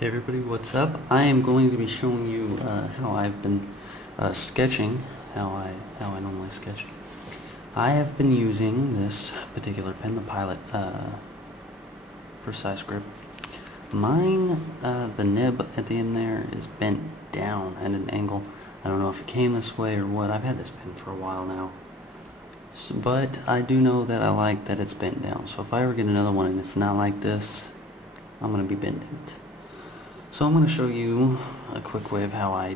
Hey everybody, what's up? I am going to be showing you how I've been sketching, how I normally sketch. I have been using this particular pen, the Pilot Precise Grip. Mine, the nib at the end there is bent down at an angle. I don't know if it came this way or what. I've had this pen for a while now. But I do know that I like that it's bent down. So if I ever get another one and it's not like this, I'm going to be bending it. So I'm going to show you a quick way of how I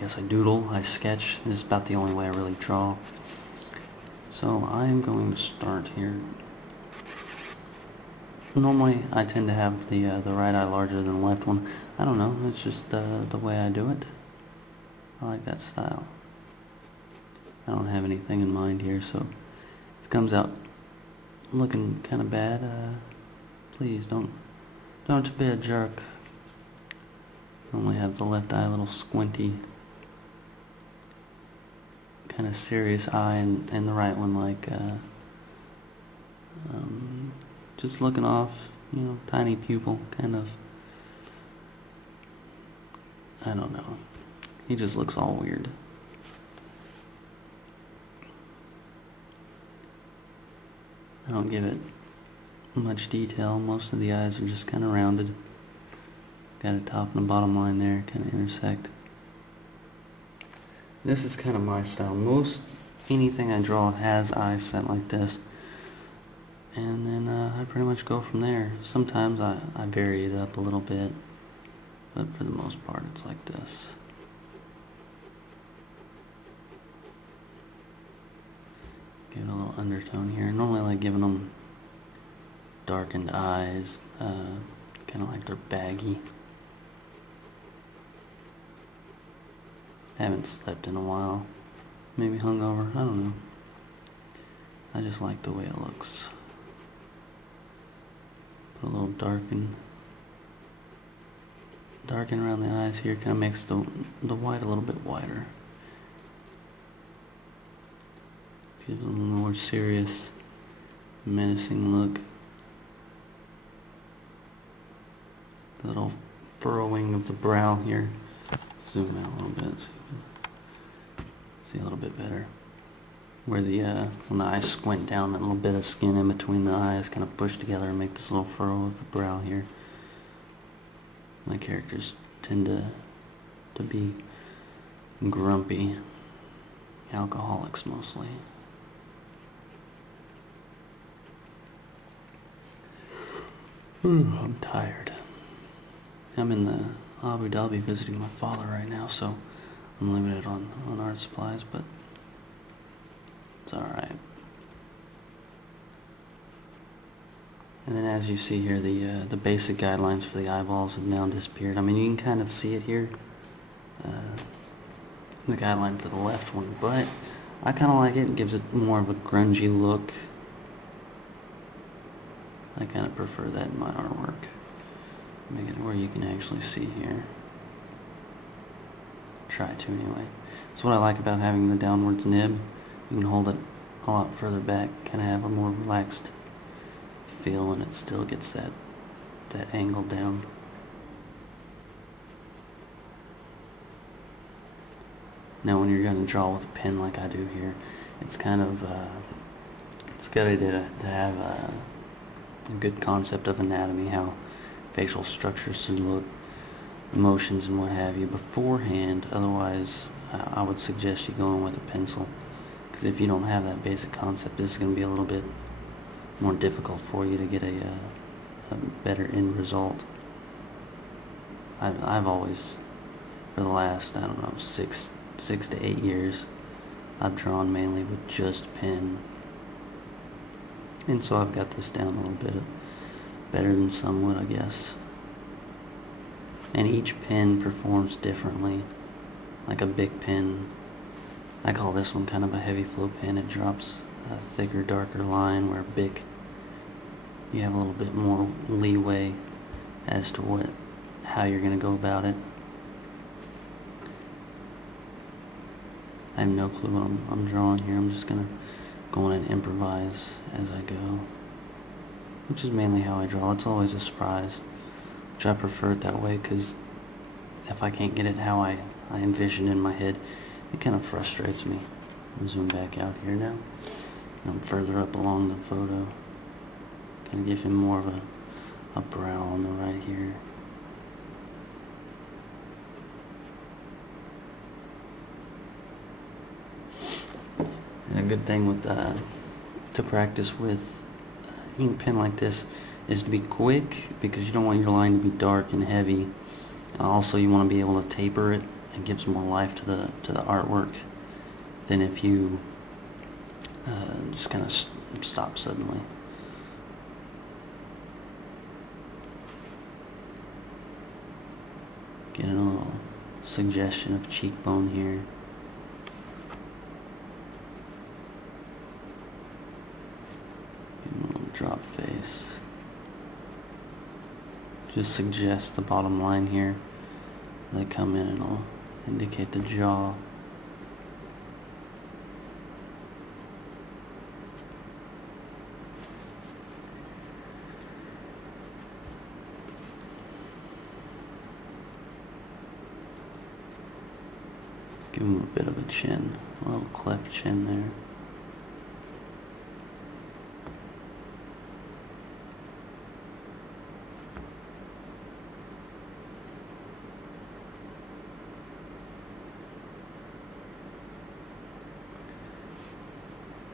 guess I doodle, I sketch. This is about the only way I really draw. So I'm going to start here. Normally I tend to have the right eye larger than the left one. I don't know, it's just the way I do it. I like that style. I don't have anything in mind here, so if it comes out looking kind of bad, please don't be a jerk. Normally have the left eye a little squinty, kind of serious eye, and the right one like just looking off, you know, tiny pupil, kind of. I don't know. He just looks all weird. I don't give it much detail. Most of the eyes are just kind of rounded. Got a top and a bottom line there, kind of intersect. This is kind of my style. Most anything I draw has eyes set like this. And then I pretty much go from there. Sometimes I vary it up a little bit, but for the most part it's like this. Give it a little undertone here. Normally I like giving them darkened eyes, kind of like they're baggy. Haven't slept in a while. Maybe hungover, I don't know. I just like the way it looks. Put a little darken around the eyes here, kind of makes the white a little bit wider. Gives them a more serious, menacing look. The little furrowing of the brow here. Zoom out a little bit so you can see a little bit better. Where the when the eyes squint down, that little bit of skin in between the eyes kind of push together and make this little furrow of the brow here. My characters tend to be grumpy, alcoholics mostly. I'm tired. I'm in the Abu Dhabi visiting my father right now, so I'm limited on art supplies, but it's alright. And then as you see here, the basic guidelines for the eyeballs have now disappeared. I mean, you can kind of see it here, the guideline for the left one, but I kind of like it. It gives it more of a grungy look. I kind of prefer that in my artwork. Make it where you can actually see here. Try to anyway. That's what I like about having the downwards nib. You can hold it a lot further back, kind of have a more relaxed feel, and it still gets that angle down. Now when you're going to draw with a pen like I do here, it's kind of it's a good idea to have a good concept of anatomy, how facial structures should look, motions and what have you beforehand. Otherwise, I would suggest you going with a pencil, because if you don't have that basic concept, this is going to be a little bit more difficult for you to get a better end result. I've always, for the last, I don't know, 6 to 8 years, I've drawn mainly with just pen, and so I've got this down a little bit better than some would, I guess. And each pen performs differently. Like a big pen, I call this one kind of a heavy flow pen. It drops a thicker, darker line, where big, you have a little bit more leeway as to how you're going to go about it. I have no clue what I'm drawing here. I'm just going to go in and improvise as I go, which is mainly how I draw. It's always a surprise. which I prefer it that way because if I can't get it how I envision in my head, it kind of frustrates me. I'll zoom back out here now. I'm further up along the photo. Kind of give him more of a brow on the right here. And a good thing with to practice with ink pen like this is to be quick, because you don't want your line to be dark and heavy. Also, you want to be able to taper it. It gives more life to the artwork than if you just kind of stop suddenly. Getting a little suggestion of cheekbone here. Getting a little drop face. Just suggest the bottom line here. They come in and I'll indicate the jaw. Give him a bit of a chin, a little cleft chin there.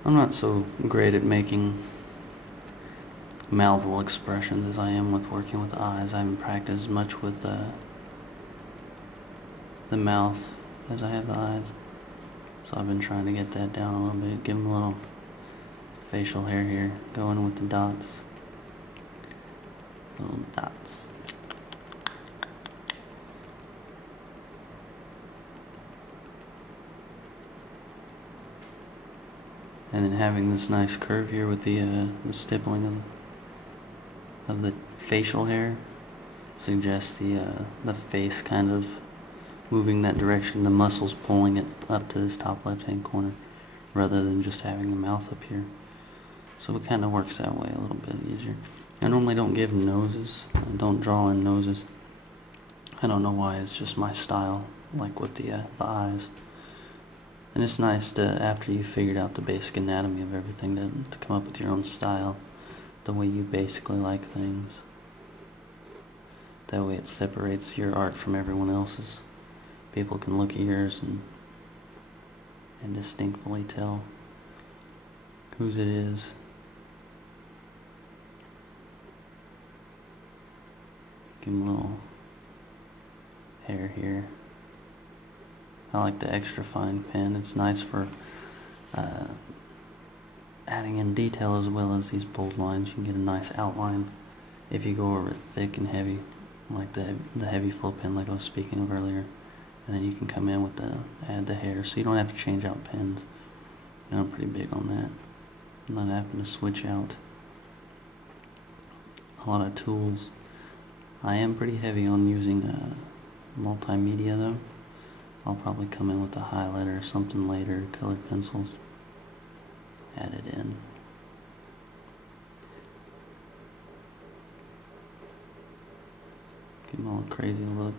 I'm not so great at making mouthful expressions as I am with working with eyes. I haven't practiced much with the mouth as I have the eyes. So I've been trying to get that down a little bit. Give him a little facial hair here, going with the dots. Little dots. And then having this nice curve here with the stippling of the facial hair suggests the face kind of moving that direction, the muscles pulling it up to this top left-hand corner, rather than just having the mouth up here. So it kind of works that way a little bit easier. I normally don't give noses. I don't draw in noses. I don't know why. It's just my style, like with the eyes. And it's nice to, after you've figured out the basic anatomy of everything, to come up with your own style, the way you basically like things. That way it separates your art from everyone else's. People can look at yours and distinctly tell whose it is. Give him a little hair here. I like the extra fine pen. It's nice for adding in detail as well as these bold lines. You can get a nice outline if you go over it thick and heavy, like the heavy flow pen like I was speaking of earlier. And then you can come in with add the hair, so you don't have to change out pens. And I'm pretty big on that. I'm not having to switch out a lot of tools. I am pretty heavy on using multimedia though. I'll probably come in with a highlighter or something later, colored pencils. Add it in. Give them a little crazy look.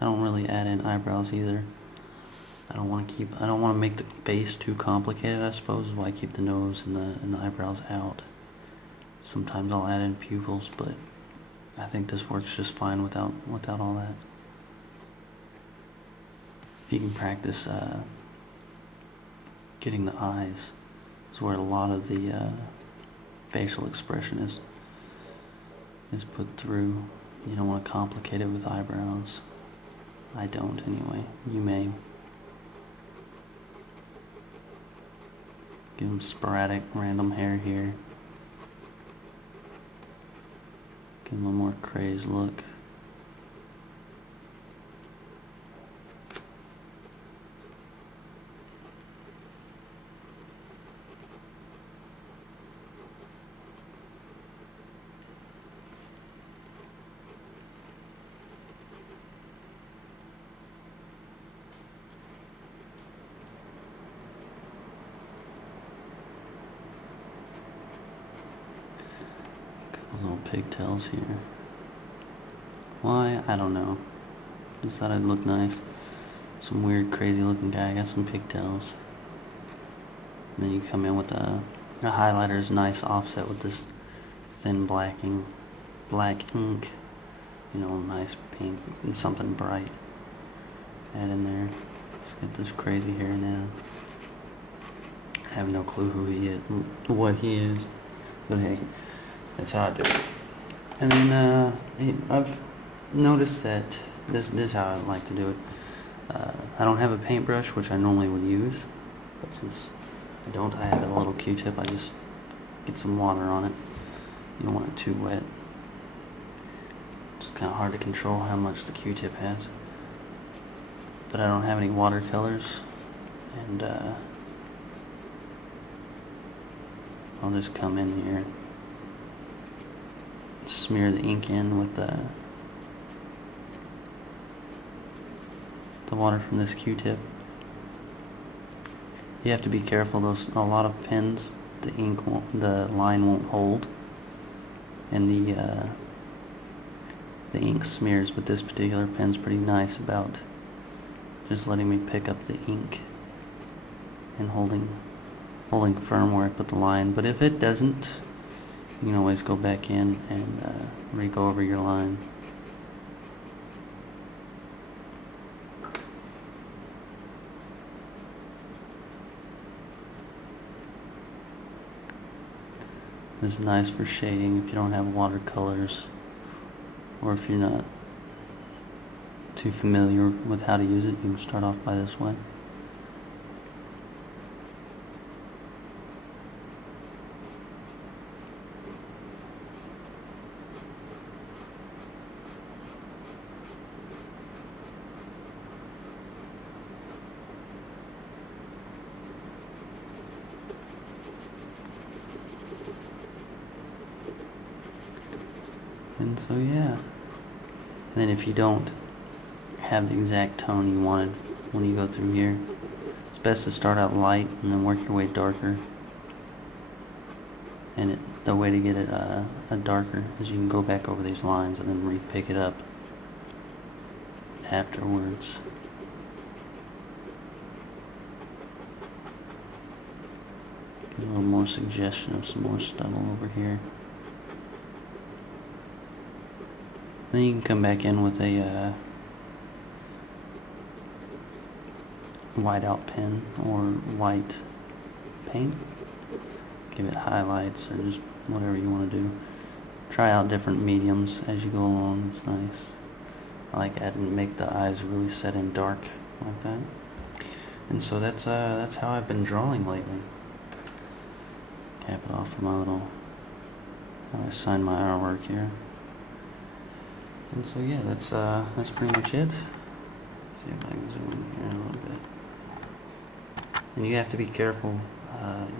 I don't really add in eyebrows either. I don't want to make the face too complicated, I suppose, is why I keep the nose and the eyebrows out. Sometimes I'll add in pupils, but I think this works just fine without all that. If you can practice getting the eyes, is where a lot of the facial expression is put through. You don't want to complicate it with eyebrows. I don't anyway. You may. Give them sporadic, random hair here. Give them a more crazed look. Little pigtails here. Why? I don't know. Just thought I'd look nice. Some weird, crazy looking guy. Got some pigtails. And then you come in with a highlighter's nice offset with this thin black ink. You know, nice pink, something bright. Add in there. Let's get this crazy hair now. I have no clue who he is, what he is, but hey, that's how I do it. And then I've noticed that this is how I like to do it. I don't have a paintbrush, which I normally would use, but since I don't, I have a little Q-tip. I just get some water on it. You don't want it too wet. It's kind of hard to control how much the Q-tip has. But I don't have any watercolors, and I'll just come in here, smear the ink in with the water from this Q-tip. You have to be careful. A lot of pens, the line won't hold, and the ink smears. But this particular pen's pretty nice about just letting me pick up the ink and holding firm where I put the line. But if it doesn't, you can always go back in and re-go over your line. This is nice for shading if you don't have watercolors, or if you're not too familiar with how to use it. You can start off by this way. And so yeah, and then if you don't have the exact tone you wanted when you go through here, it's best to start out light and then work your way darker. And the way to get it darker is you can go back over these lines and then re-pick it up afterwards. Get a little more suggestion of some more stubble over here. Then you can come back in with a white-out pen or white paint. Give it highlights or just whatever you want to do. Try out different mediums as you go along. It's nice. I like adding, make the eyes really set in dark like that. And so that's how I've been drawing lately. Cap it off for my little, how I sign my artwork here. And so yeah, that's pretty much it. Let's see if I can zoom in here a little bit. And you have to be careful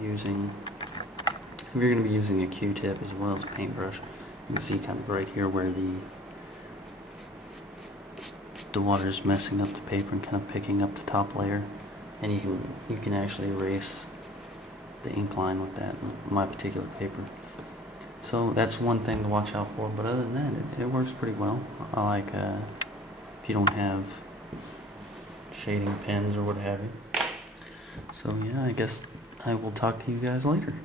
using, if you're going to be using a Q-tip as well as a paintbrush. You can see kind of right here where the water is messing up the paper and kind of picking up the top layer, and you can actually erase the ink line with that, my particular paper. So that's one thing to watch out for, but other than that, it works pretty well. I like if you don't have shading pens or what have you. So yeah, I guess I will talk to you guys later.